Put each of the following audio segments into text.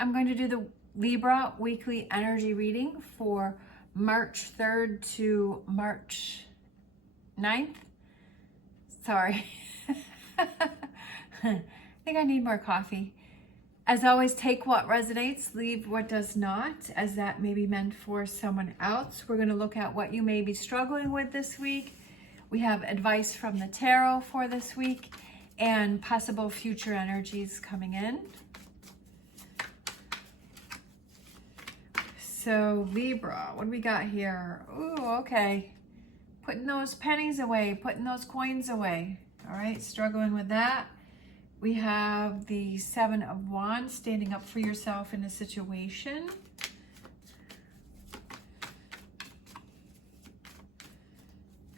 I'm going to do the Libra weekly energy reading for March 3rd to March 9th. Sorry. I think I need more coffee. As always, take what resonates, leave what does not, as that may be meant for someone else. We're going to look at what you may be struggling with this week. We have advice from the tarot for this week and possible future energies coming in. So Libra, what do we got here? Ooh, okay. Putting those pennies away, putting those coins away. All right, struggling with that. We have the Seven of Wands, standing up for yourself in a situation.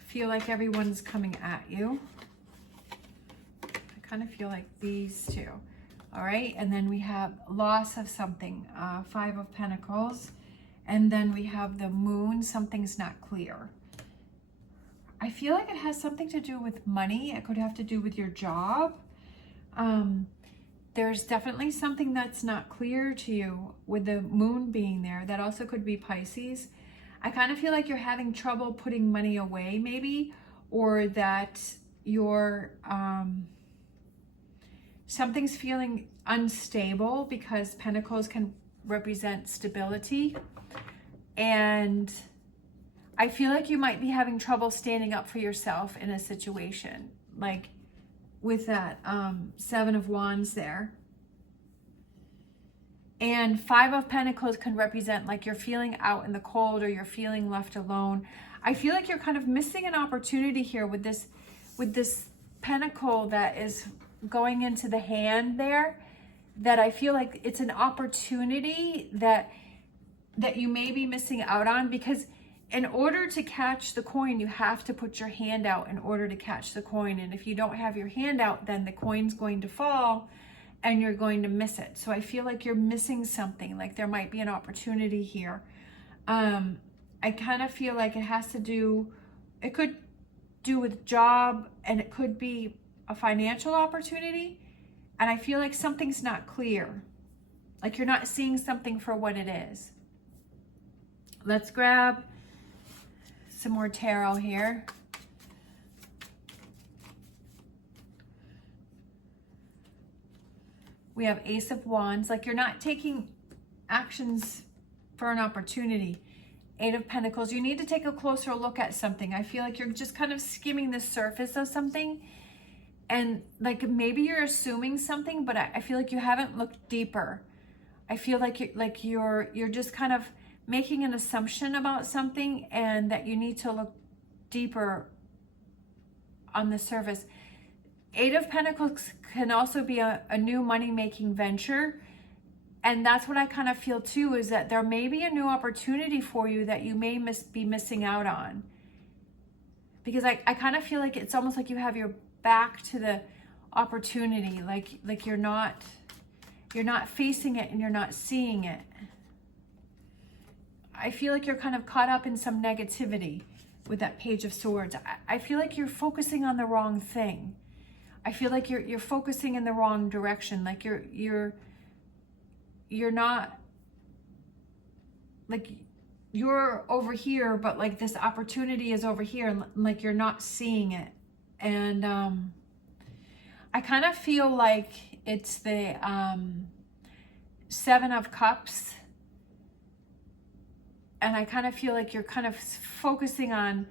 Feel like everyone's coming at you. I kind of feel like these two. All right, and then we have loss of something, Five of Pentacles. And then we have the Moon, something's not clear. I feel like it has something to do with money. It could have to do with your job. There's definitely something that's not clear to you with the Moon being there. That also could be Pisces. I kind of feel like you're having trouble putting money away maybe, or that you're, something's feeling unstable, because Pentacles can represent stability. And I feel like you might be having trouble standing up for yourself in a situation, like with that Seven of Wands there. And Five of Pentacles can represent like you're feeling out in the cold, or you're feeling left alone. I feel like you're kind of missing an opportunity here with this pentacle that is going into the hand there, that I feel like it's an opportunity that you may be missing out on, because in order to catch the coin, you have to put your hand out in order to catch the coin. And if you don't have your hand out, then the coin's going to fall and you're going to miss it. So I feel like you're missing something, like there might be an opportunity here. I kind of feel like it has to do, it could do with job, and it could be a financial opportunity. And I feel like something's not clear. Like you're not seeing something for what it is. Let's grab some more tarot here. We have Ace of Wands, like you're not taking actions for an opportunity. Eight of Pentacles, you need to take a closer look at something. I feel like you're just kind of skimming the surface of something, and like maybe you're assuming something, but I feel like you haven't looked deeper. I feel like you're just kind of making an assumption about something, and that you need to look deeper on the surface. Eight of Pentacles can also be a new money-making venture. And that's what I kind of feel too, is that there may be a new opportunity for you that you may be missing out on. Because I kind of feel like it's almost like you have your back to the opportunity. Like you're not facing it and you're not seeing it. I feel like you're kind of caught up in some negativity with that Page of Swords. I feel like you're focusing on the wrong thing. I feel like you're focusing in the wrong direction. Like you're not, like you're over here, but like this opportunity is over here, and like you're not seeing it. And I kind of feel like it's the Seven of Cups. And I kind of feel like you're kind of focusing on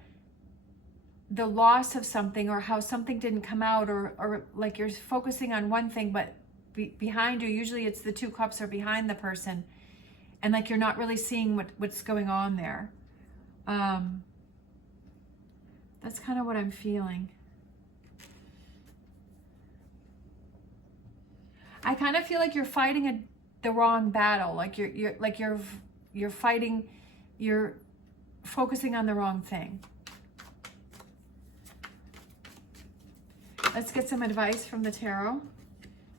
the loss of something, or how something didn't come out, or like you're focusing on one thing, but behind you, usually it's the Two Cups are behind the person, and like you're not really seeing what's going on there. That's kind of what I'm feeling. I kind of feel like you're fighting the wrong battle. Like you're fighting. You're focusing on the wrong thing. Let's get some advice from the tarot.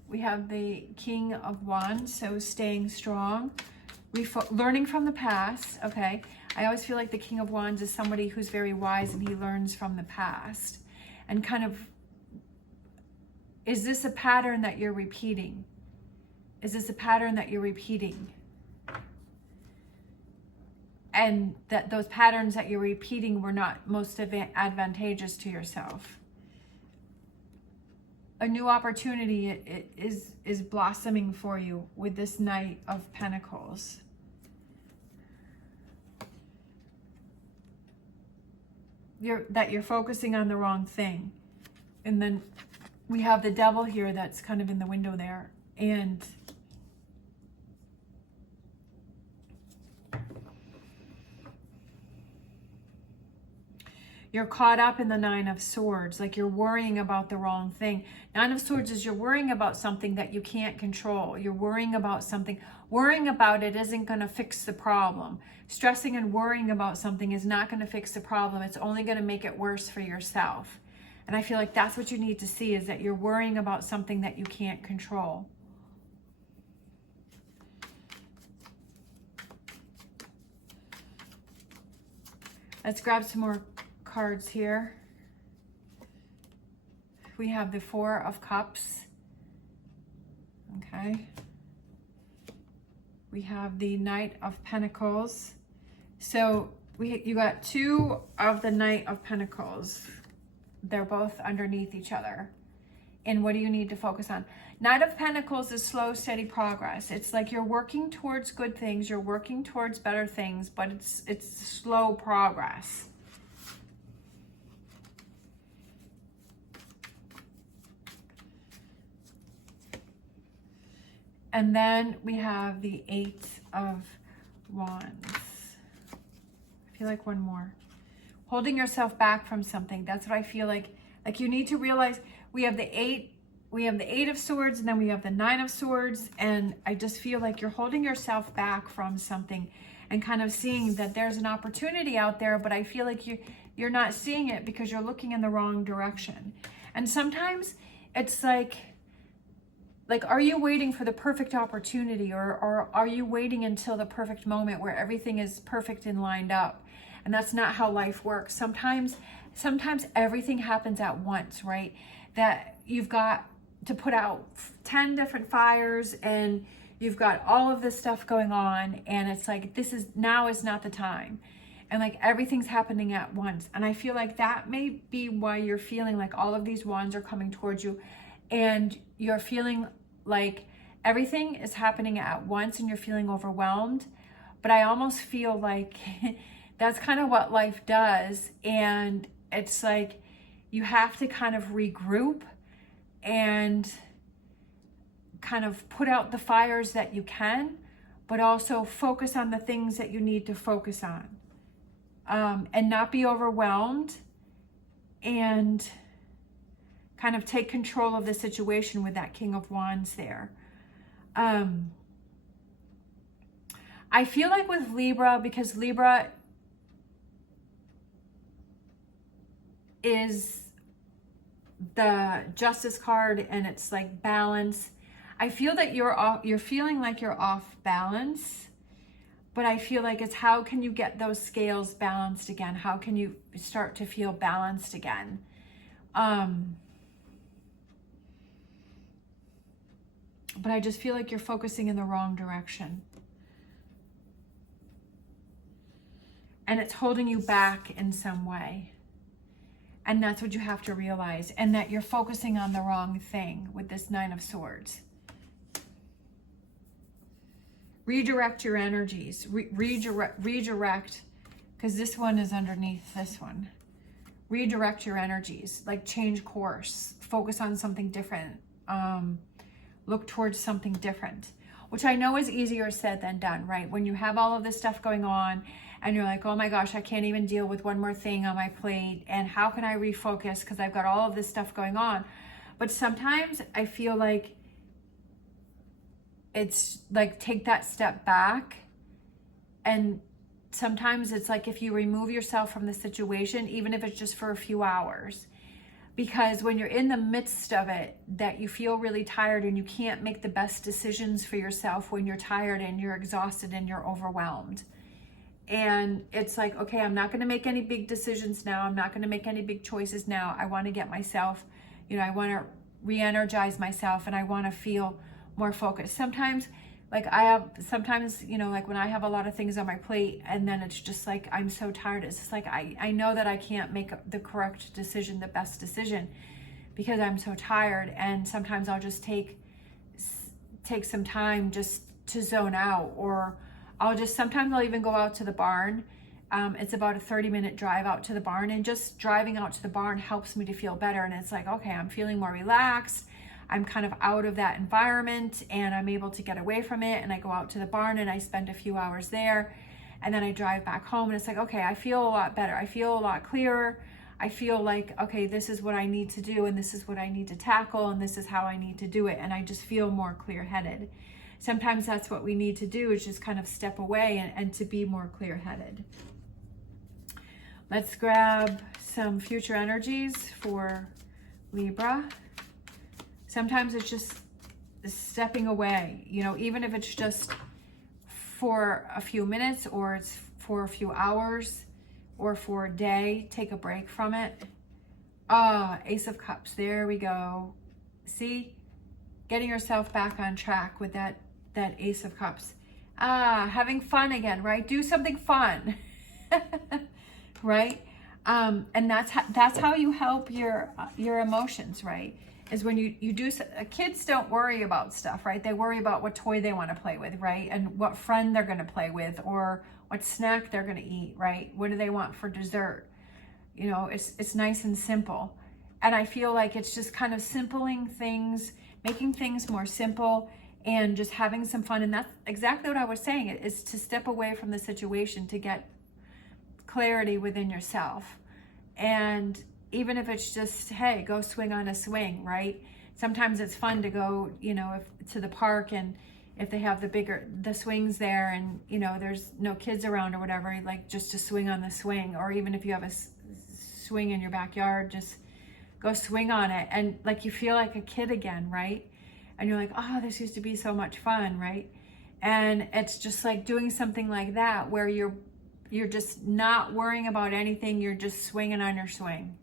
We have the King of Wands, so staying strong, learning from the past, okay? I always feel like the King of Wands is somebody who's very wise, and he learns from the past. And kind of, is this a pattern that you're repeating? Is this a pattern that you're repeating? And that those patterns that you're repeating were not most advantageous to yourself. A new opportunity is blossoming for you with this Knight of Pentacles. You're focusing on the wrong thing. And then we have the Devil here that's kind of in the window there. And you're caught up in the Nine of Swords, like you're worrying about the wrong thing. Nine of Swords is you're worrying about something that you can't control. You're worrying about something. Worrying about it isn't going to fix the problem. Stressing and worrying about something is not going to fix the problem. It's only going to make it worse for yourself. And I feel like that's what you need to see, is that you're worrying about something that you can't control. Let's grab some more cards here. We have the Four of Cups. Okay. We have the Knight of Pentacles. So you got two of the Knight of Pentacles. They're both underneath each other. And what do you need to focus on? Knight of Pentacles is slow, steady progress. It's like you're working towards good things. You're working towards better things, but it's slow progress. And then we have the Eight of Wands. I feel like one more. Holding yourself back from something. That's what I feel like. Like you need to realize we have the Eight of Swords, and then we have the Nine of Swords. And I just feel like you're holding yourself back from something and kind of seeing that there's an opportunity out there, but I feel like you're not seeing it because you're looking in the wrong direction. And sometimes it's like, are you waiting for the perfect opportunity, or are you waiting until the perfect moment where everything is perfect and lined up? And that's not how life works. Sometimes everything happens at once, right? That you've got to put out 10 different fires and you've got all of this stuff going on, and it's like, now is not the time. And like everything's happening at once. And I feel like that may be why you're feeling like all of these wands are coming towards you, and you're feeling like everything is happening at once and you're feeling overwhelmed. But I almost feel like that's kind of what life does. And it's like you have to kind of regroup and kind of put out the fires that you can, but also focus on the things that you need to focus on, and not be overwhelmed, and kind of take control of the situation with that King of Wands there. I feel like with Libra, because Libra is the Justice card and it's like balance. I feel that you're feeling like you're off balance, but I feel like it's how can you get those scales balanced again? How can you start to feel balanced again? But I just feel like you're focusing in the wrong direction. And it's holding you back in some way. And that's what you have to realize. And that you're focusing on the wrong thing with this Nine of Swords. Redirect your energies. Redirect, because this one is underneath this one. Redirect your energies. Like change course. Focus on something different. Look towards something different, which I know is easier said than done, right? When you have all of this stuff going on and you're like, oh my gosh, I can't even deal with one more thing on my plate. And how can I refocus? Because I've got all of this stuff going on. But sometimes I feel like it's like, take that step back. And sometimes it's like, if you remove yourself from the situation, even if it's just for a few hours, because when you're in the midst of it, that you feel really tired and you can't make the best decisions for yourself when you're tired and you're exhausted and you're overwhelmed. And it's like, okay, I'm not going to make any big decisions now. I'm not going to make any big choices now. I want to get myself, I want to re-energize myself, and I want to feel more focused. Sometimes, like you know, like when I have a lot of things on my plate and then it's just like, I'm so tired. It's just like, I know that I can't make the correct decision, the best decision, because I'm so tired. And sometimes I'll just take some time just to zone out, or sometimes I'll even go out to the barn. It's about a 30-minute drive out to the barn, and just driving out to the barn helps me to feel better. And it's like, okay, I'm feeling more relaxed. I'm kind of out of that environment and I'm able to get away from it. And I go out to the barn and I spend a few hours there, and then I drive back home, and it's like, okay, I feel a lot better. I feel a lot clearer. I feel like, okay, this is what I need to do, and this is what I need to tackle, and this is how I need to do it. And I just feel more clear-headed. Sometimes that's what we need to do, is just kind of step away and to be more clear-headed. Let's grab some future energies for Libra. Sometimes it's just stepping away, you know, even if it's just for a few minutes, or it's for a few hours, or for a day. Take a break from it. Ace of Cups, there we go. See, getting yourself back on track with that Ace of Cups. Having fun again, right? Do something fun. Right? And that's how you help your emotions, right? Is when you do, kids don't worry about stuff, right? They worry about what toy they want to play with, right? And what friend they're going to play with, or what snack they're going to eat, right? What do they want for dessert? You know, it's nice and simple. And I feel like it's just kind of simpling things, making things more simple, and just having some fun. And that's exactly what I was saying, is to step away from the situation, to get clarity within yourself. And even if it's just, hey, go swing on a swing, right? Sometimes it's fun to go, you know, to the park, and if they have the swings there, and, you know, there's no kids around or whatever, like just to swing on the swing. Or even if you have a swing in your backyard, just go swing on it. And like, you feel like a kid again, right? And you're like, oh, this used to be so much fun, right? And it's just like doing something like that, where you're just not worrying about anything. You're just swinging on your swing.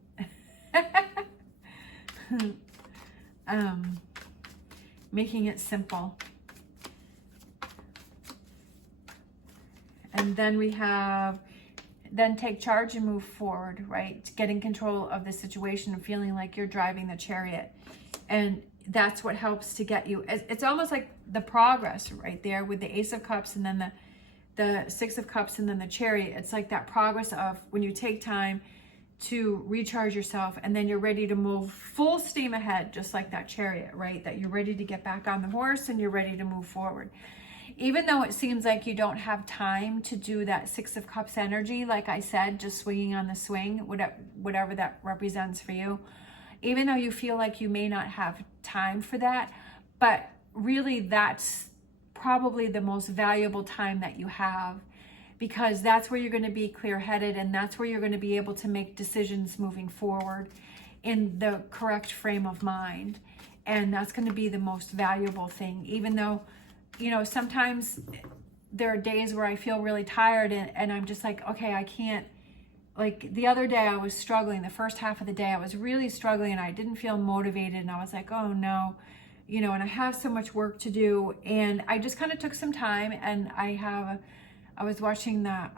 Making it simple. And then we have, then take charge and move forward, right? Getting control of the situation and feeling like you're driving the chariot. And that's what helps to get you. It's almost like the progress right there with the Ace of Cups, and then the Six of Cups, and then the Chariot. It's like that progress of when you take time to recharge yourself, and then you're ready to move full steam ahead, just like that Chariot, right? That you're ready to get back on the horse and you're ready to move forward. Even though it seems like you don't have time to do that Six of Cups energy, like I said, just swinging on the swing, whatever that represents for you. Even though you feel like you may not have time for that, but really that's probably the most valuable time that you have, because that's where you're going to be clear-headed, and that's where you're going to be able to make decisions moving forward in the correct frame of mind. And that's going to be the most valuable thing. Even though, you know, sometimes there are days where I feel really tired, and I'm just like, okay, I can't. Like the other day I was struggling. The first half of the day I was really struggling, and I didn't feel motivated, and I was like, oh no, you know, and I have so much work to do. And I just kind of took some time, and I was watching I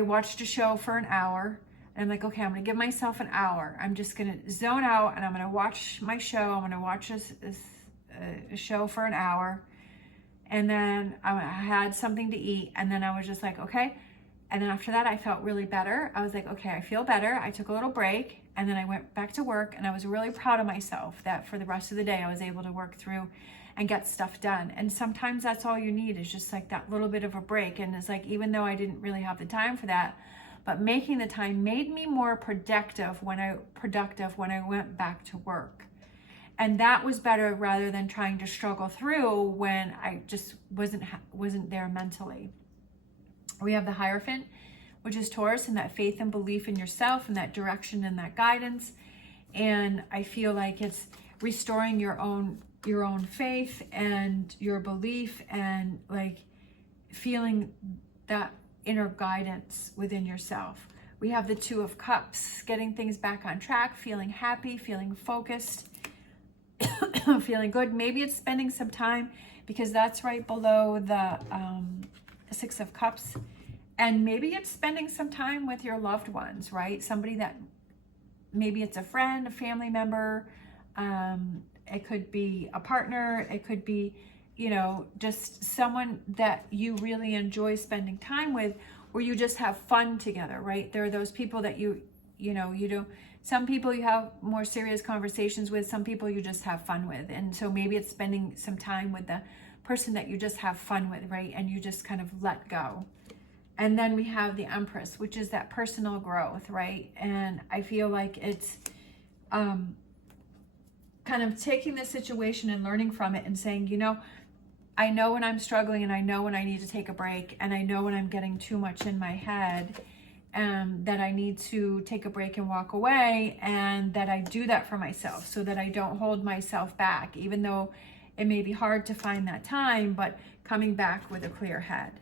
watched a show for an hour, and I'm like, okay, I'm gonna give myself an hour. I'm just gonna zone out, and I'm gonna watch my show. I'm gonna watch a show for an hour, and then I had something to eat, and then I was just like, okay. And then after that, I felt really better. I was like, okay, I feel better. I took a little break, and then I went back to work, and I was really proud of myself that for the rest of the day, I was able to work through and get stuff done. And sometimes that's all you need, is just like that little bit of a break. And it's like, even though I didn't really have the time for that, but making the time made me more productive when I went back to work. And that was better, rather than trying to struggle through when I just wasn't there mentally. We have the Hierophant, which is Taurus, and that faith and belief in yourself, and that direction and that guidance. And I feel like it's restoring your own faith and your belief, and like feeling that inner guidance within yourself. We have the Two of Cups, getting things back on track, feeling happy, feeling focused. feeling good. Maybe it's spending some time, because that's right below the Six of Cups. And maybe it's spending some time with your loved ones, right? Somebody that, maybe it's a friend, a family member. It could be a partner. It could be, you know, just someone that you really enjoy spending time with, where you just have fun together, right? There are those people that you know, you do. Some people you have more serious conversations with, some people you just have fun with. And so maybe it's spending some time with the person that you just have fun with, right? And you just kind of let go. And then we have the Empress, which is that personal growth, right? And I feel like it's kind of taking this situation and learning from it and saying, you know, I know when I'm struggling, and I know when I need to take a break, and I know when I'm getting too much in my head, that I need to take a break and walk away, and that I do that for myself so that I don't hold myself back, even though it may be hard to find that time, but coming back with a clear head.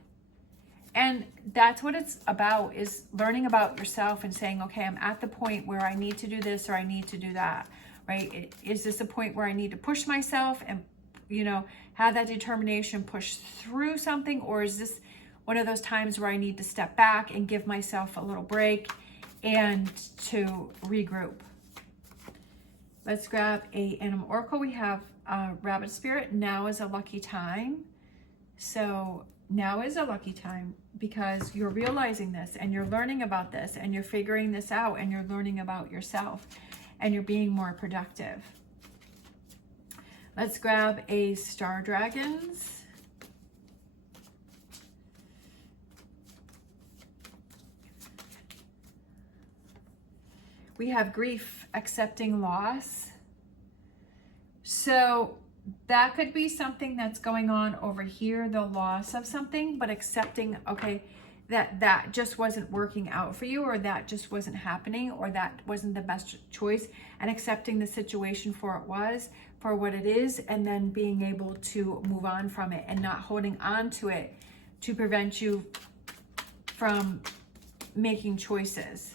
And that's what it's about, is learning about yourself and saying, okay, I'm at the point where I need to do this or I need to do that, right? Is this a point where I need to push myself and, you know, have that determination, push through something? Or is this one of those times where I need to step back and give myself a little break and to regroup? Let's grab a animal oracle. We have Rabbit Spirit. Now is a lucky time. So now is a lucky time, because you're realizing this and you're learning about this and you're figuring this out and you're learning about yourself and you're being more productive. Let's grab a Star Dragons. We have grief, accepting loss. So that could be something that's going on over here, the loss of something, but accepting, okay, that just wasn't working out for you, or that just wasn't happening, or that wasn't the best choice, and accepting the situation for what it is, and then being able to move on from it and not holding on to it to prevent you from making choices.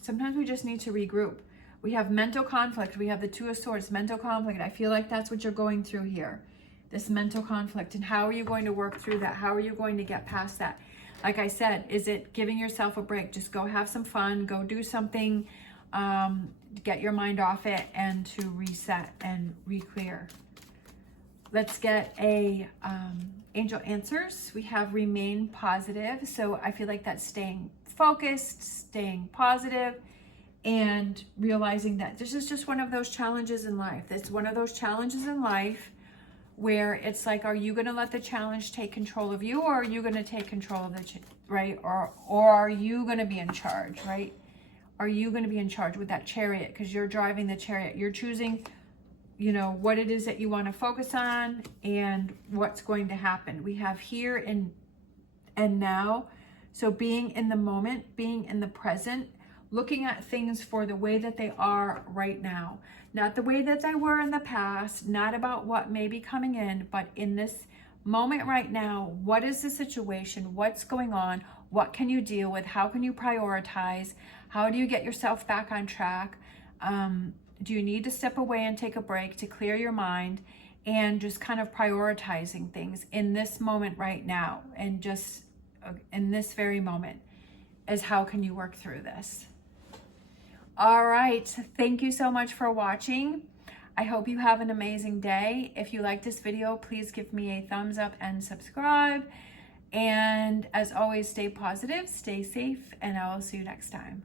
Sometimes we just need to regroup. We have mental conflict. We have the Two of Swords, mental conflict. I feel like that's what you're going through here, this mental conflict. And how are you going to work through that? How are you going to get past that? Like I said, is it giving yourself a break? Just go have some fun, go do something, get your mind off it, and to reset and re-clear. Let's get a angel answers. We have remain positive. So I feel like that's staying focused, staying positive, and realizing that this is just one of those challenges in life. It's one of those challenges in life where it's like, are you going to let the challenge take control of you, or are you going to take control of the, right? Or are you going to be in charge, right? Are you going to be in charge with that chariot? Because you're driving the chariot. You're choosing, you know, what it is that you want to focus on and what's going to happen. We have here and now. So being in the moment, being in the present, looking at things for the way that they are right now, not the way that they were in the past, not about what may be coming in, but in this moment right now, what is the situation? What's going on? What can you deal with? How can you prioritize? How do you get yourself back on track? Do you need to step away and take a break to clear your mind, and just kind of prioritizing things in this moment right now, and just in this very moment is how can you work through this? All right, thank you so much for watching. I hope you have an amazing day. If you like this video, please give me a thumbs up and subscribe. And as always, stay positive, stay safe, and I will see you next time.